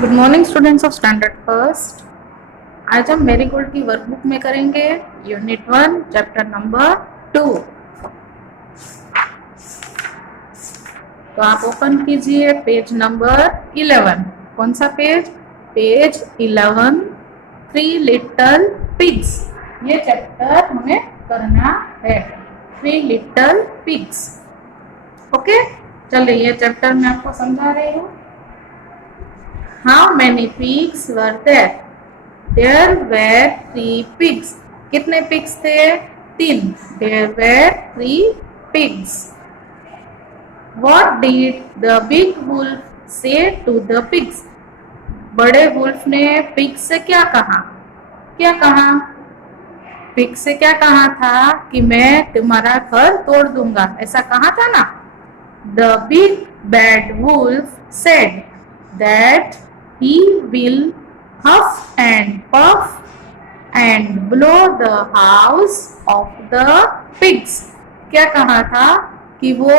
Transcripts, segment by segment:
Good morning students of standard first. आज हम marigold की वर्कबुक में करेंगे यूनिट 1 चैप्टर नंबर 2। तो आप ओपन कीजिए पेज नंबर 11। कौन सा पेज? Page 11, 3 little pigs. ये चैप्टर हमें करना है, 3 लिटिल पिग्स। ओके, चलिए ये चैप्टर मैं आपको समझा रही हूँ। How many pigs were there? There were 3 pigs. कितने pigs थे? 3. There were 3 pigs. What did the big wolf say to the pigs? बड़े वुल्फ ने पिग्स से क्या कहा? क्या कहा? पिग्स से क्या कहा था कि मैं तुम्हारा घर तोड़ दूंगा, ऐसा कहा था ना। The big bad wolf said that he will huff and puff and blow the house of the pigs. क्या कहा था कि वो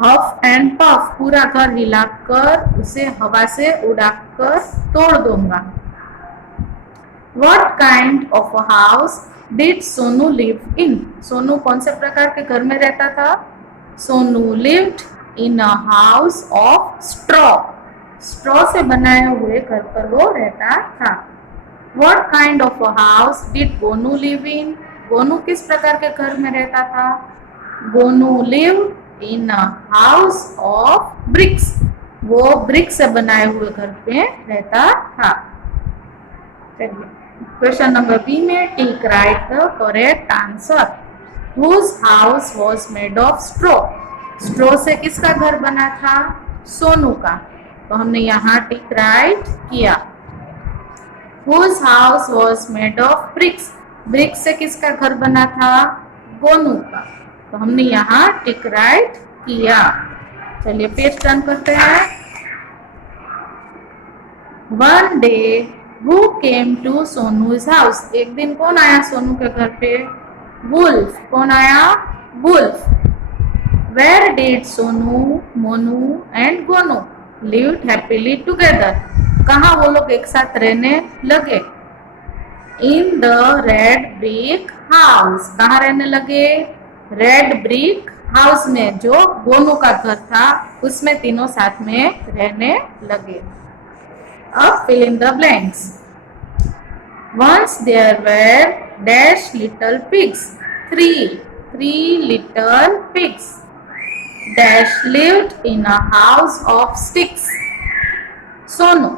हफ एंड पफ, पूरा घर हिलाकर उसे हवा से उड़ाकर तोड़ दूंगा। What kind of a house did Sonu live in? Sonu कौन से प्रकार के घर में रहता था? Sonu lived in a house of straw. Straw से बनाए हुए घर पर वो रहता था। What kind of a house did Gonu live in? Gonu किस प्रकार के घर में रहता था? Gonu lived in a house of bricks. वो ब्रिक से बनाए हुए घर पे रहता था। क्वेश्चन नंबर बी में टिक right the correct answer. Whose house was made of straw? Straw से किसका घर बना था? सोनू का। तो हमने यहाँ टिक राइट किया। Whose house was made of bricks? Bricks से किसका घर बना था? गोनू का। तो हमने यहाँ टिक राइट किया। चलिए पेज टर्न करते हैं। One day who came to Sonu's house? एक दिन कौन आया सोनू के घर पे? वुल्फ। कौन आया? Wolf. Where did Sonu, Monu and Gonu lived happily together? कहाँ वो लोग एक साथ रहने लगे? In the red brick house. कहाँ रहने लगे? रेड ब्रिक हाउस में, जो गोनू का घर था उसमें तीनों साथ में रहने लगे। अब fill in the blanks. Once there were dash little pigs. Three little pigs. Dash lived in a house of sticks. Sonu.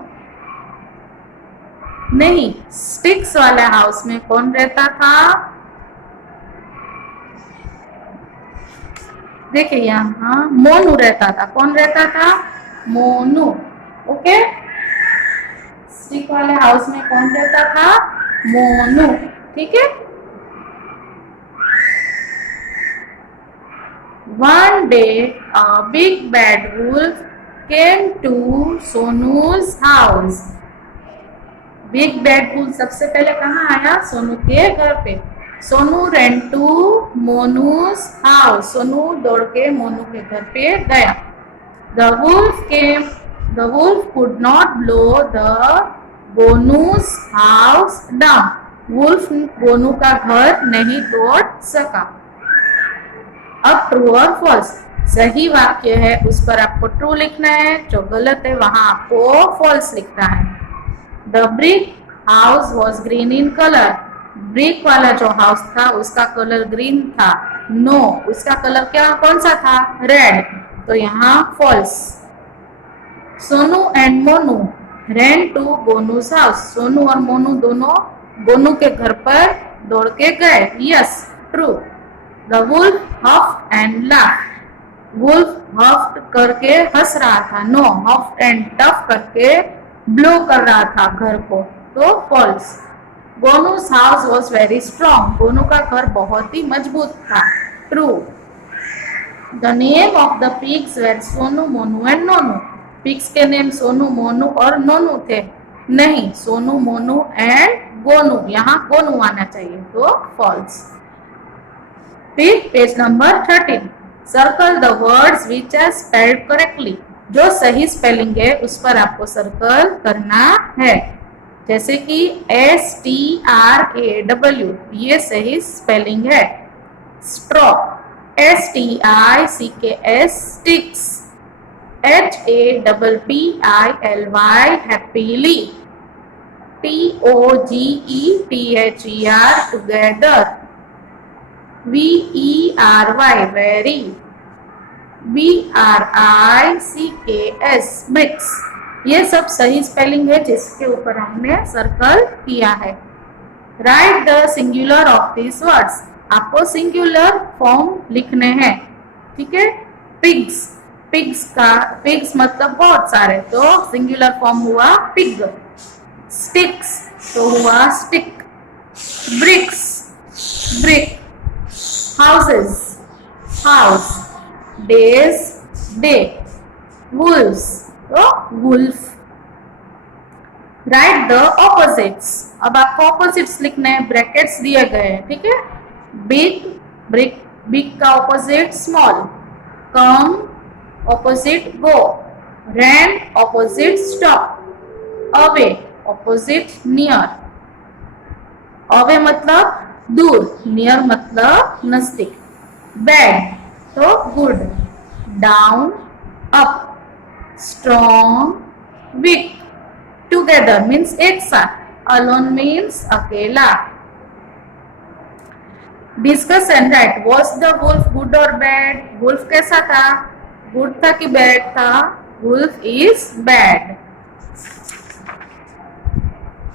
नहीं, स्टिक्स वाले हाउस में कौन रहता था? देखिए यहाँ मोनू रहता था। कौन रहता था? मोनू। ओके, स्टिक वाले हाउस में कौन रहता था? मोनू। ठीक है। One day a big bad wolf came to Sonu's house. Big bad wolf सबसे पहले कहाँ आया? सोनू के घर पे। Sonu ran to मोनू's house. Sonu दौड़ के मोनू के घर पे गया। The wolf came. The wolf could not blow the Gonu's house down. Wolf Gonu का घर नहीं तोड़ सका। अब ट्रू और फॉल्स, सही वाक्य है उस पर आपको ट्रू लिखना है, जो गलत है वहां आपको फॉल्स लिखना है। The brick house was green in colour. Brick वाला जो हाउस था उसका कलर ग्रीन था। नो, उसका कलर क्या, कौन सा था? रेड। तो यहाँ false. Sonu and Monu ran to Gonu's house. Sonu और मोनू दोनों गोनू के घर पर दौड़ के गए। Yes, true. The wolf huffed and laughed. Wolf huffed करके हंस रहा था। No, huffed and puffed करके blow कर रहा था घर को। तो false. गोनू's house was very strong. Gonu का घर बहुत ही मजबूत था। True. The name of the pigs were Sonu, Monu and Nonu. Pigs के नेम सोनू, मोनू और नोनू थे। नहीं, सोनू, मोनू एंड गोनू। यहाँ गोनू आना चाहिए, तो false. फिर page number 13, circle the words which are spelled correctly. जो सही स्पेलिंग है उस पर आपको सर्कल करना है। जैसे कि STRAW ये सही स्पेलिंग है। Straw STICKS sticks, HAPPILY happily, TOGETHER together, VERY very, BRICKS mix. ये सब सही स्पेलिंग है जिसके ऊपर हमने सर्कल किया है। Right the singular of this words, आपको सिंगुलर फॉर्म लिखने हैं। ठीक है, पिग्स, पिग्स मतलब बहुत सारे, तो सिंगुलर फॉर्म हुआ पिग। स्टिक्स तो हुआ stick, bricks brick, houses house, days day, wolves तो वुल्फ। राइट द ऑपोजिट्स, अब आपको ऑपोजिट्स लिखने हैं, ब्रैकेट्स दिए गए हैं। ठीक है, बिग ब्रिक, बिग का opposite small, come opposite go, ran opposite stop, away opposite near. Away मतलब दूर, नियर मतलब नजदीक। बैड तो good, down up, strong weak, together means एक साथ, अलोन मीन्स अकेला। Discuss and write, was the wolf good और बैड, वुल्फ कैसा था, गुड था कि बैड था, wolf is bad.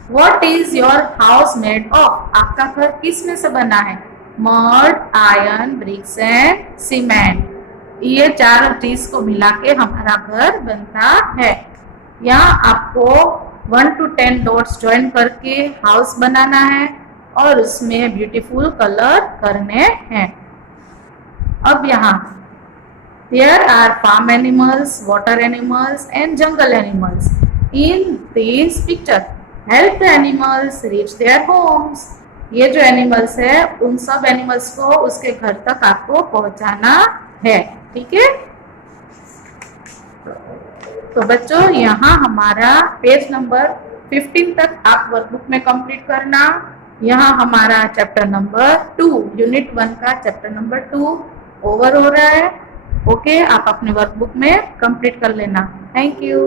What is your house made of, आपका घर किस में से बना है, mud, iron, bricks and cement. ये चारों चीज को मिला के हमारा घर बनता है। यहाँ आपको 1 to 10 डॉट्स ज्वाइन करके हाउस बनाना है और उसमें ब्यूटीफुल कलर करने हैं। अब यहाँ there are farm animals, water animals and jungle animals in this picture. Help the animals reach their homes. ये जो एनिमल्स है उन सब एनिमल्स को उसके घर तक आपको पहुंचाना है। ठीक है, तो बच्चों यहाँ हमारा पेज नंबर 15 तक आप वर्कबुक में कंप्लीट करना। यहाँ हमारा चैप्टर नंबर 2 यूनिट 1 का चैप्टर नंबर 2 ओवर हो रहा है। ओके, आप अपने वर्कबुक में कंप्लीट कर लेना। Thank you.